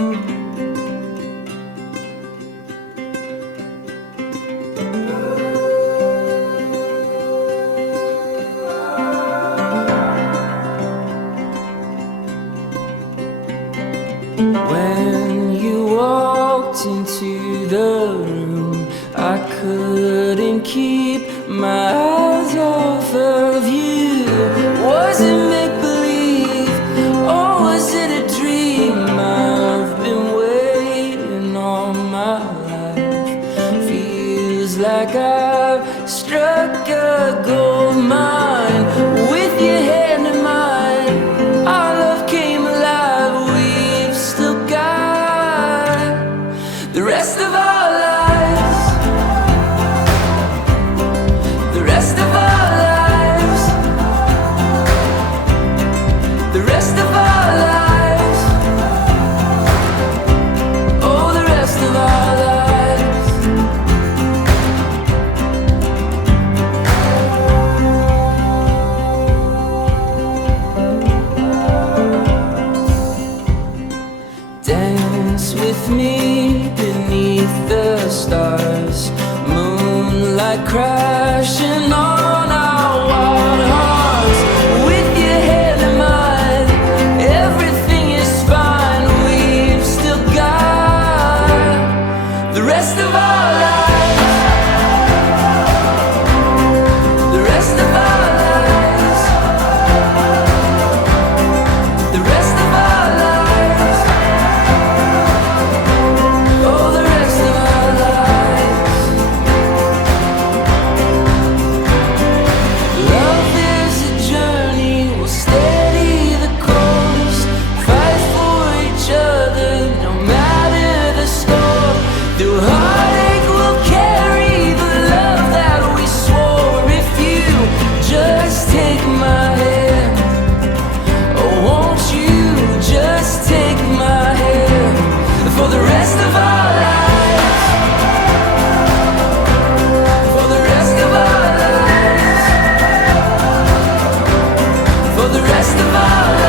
When you walked into the room, I couldn't keep my eyes off of you. Was it make-believe, or was it a dream? I've been waiting all my life. Feels like I've struck a gold mine. With your hand in mine, our love came alive. We've still got the rest of our lives. The rest of our lives. The rest of our lives. Oh, the rest of our lives. Dance with me beneath the stars, moonlight crashing on our wild hearts. With your hand in mine, everything is fine. We've still got the rest of our lives. The rest of our lives. The rest of our lives. Oh, the rest of our lives. Love is a journey, we'll steady the course, fight for each other, no matter the score. Through heartache we'll carry the love that we swore. If you just take my hand, oh, won't you just take my hand for the rest of our lives. For the rest of our lives. For the rest of our lives.